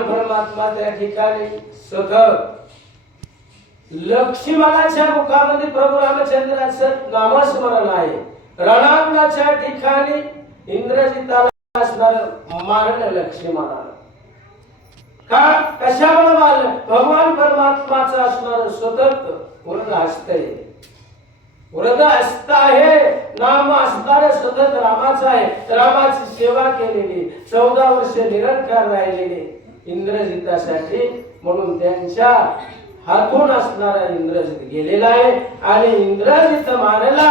परमात्मा त्या ठिकाणी सतत. लक्ष्मणाच्या मुखामध्ये प्रभू रामचंद्राचं नामस्मरण आहे. रणांगणाच्या ठिकाणी इंद्रजिताला असणार मारण लक्ष्मणाला. का? कशामुळे भगवान परमात्माचं असणार सतत वृद्ध हस्तय वृद्ध असत आहे नाम असणार सतत रामाचं आहे. रामाची सेवा केलेली चौदा वर्ष निरंकार राहिलेली इंद्रजितासाठी म्हणून त्यांच्या हातून असणारा इंद्रजित गेलेला आहे आणि इंद्रजित मारला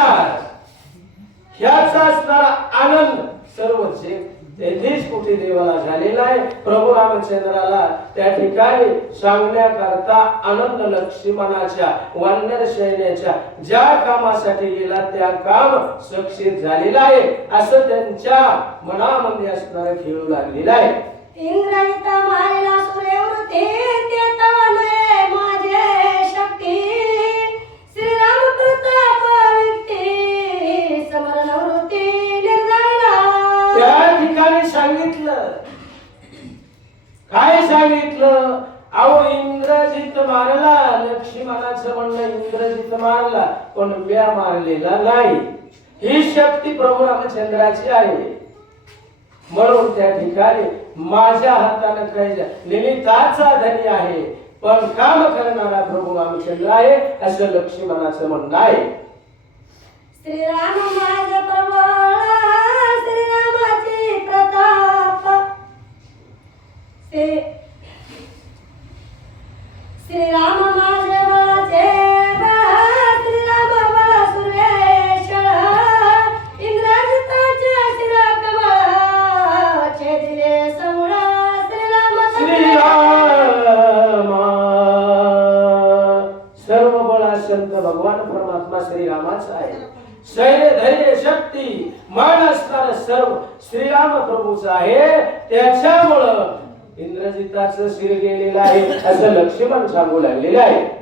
ह्याचा असणारा आनंद सर्व जे तेथेच कुठे देवाला झालेला आहे? प्रभू रामचंद्राला त्या ठिकाणी सांगण्याकरता आनंद लक्ष्मणाच्या वन्य सैन्याच्या ज्या कामासाठी गेला त्या काम सक्षित झालेला आहे. असं त्यांच्या मनामध्ये असणारा खेळू लागलेला आहे. इंद्रजिता मारेला सूर्यवृत्ती ते ठिकाणी सांगितलं. काय सांगितलं? अहो इंद्रजित मारला. लक्ष्मणाचं म्हणणं इंद्रजित मारला. पण व्या मारलेला नाही. ही शक्ती प्रभू रामचंद्राची आहे. म्हणून त्या ठिकाणी माझ्या हाताने काही जा- निमित्ताचा धनी आहे. पण काम करणारा प्रभू रामचंद्र आहे असं लक्ष्मणाचं म्हणणं आहे. श्रीराम माझ प्रबळ संत भगवान परमात्मा श्रीरामाच आहे. सैन्य धैर्य शक्ती मान असणार सर्व श्रीराम प्रभूच आहे. त्याच्यामुळं इंद्रजिताच शिर गेलेलं आहे असं लक्ष्मण सांगू लागलेलं आहे.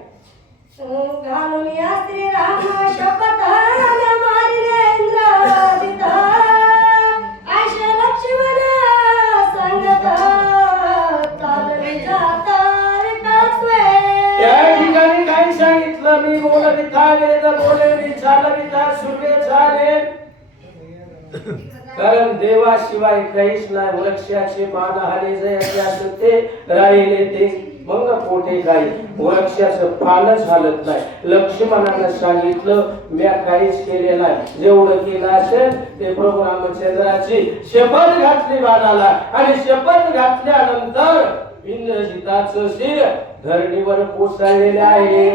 मी बोलविता तर बोले चालविता सुखे झाले. कारण देवाशिवाय काहीच नाही वृक्षाचे मान हाले जयाचे असं ते राहिले ते. मग पोटे काही वृक्षाचं पानच हालत नाही. लक्ष्मणानं सांगितलं म्या काहीच केले नाही. जेवढं केलं असेल ते प्रभू रामचंद्राची शपथ घातली बाणाला. आणि शपथ घातल्यानंतर इंद्रजिताचं शिर धरणीवर कोसळलेले आहे.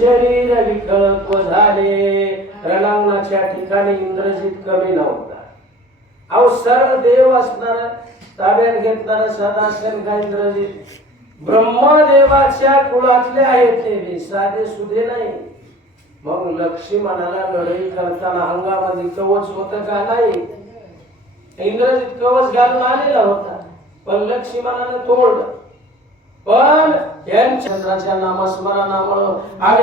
शरीर विकल्प झाले. रणांगणाच्या ठिकाणी इंद्रजित कमी नव्हता. अहो सर्व देव असणार ताब्यात घेतणारा सदासन का इंद्रजित? ब्रह्मदेवाच्या कुळातले आहेत ते बी, साधे सुधे नाही. मग लक्ष्मणाला लढाई करताना अंगामध्ये कवच होत का नाही? इंग्रजीत कवच घालून आलेला होता. पण लक्ष्मणाने तोडलं पण यांच्या चंद्राच्या नामस्मरणामुळं आणि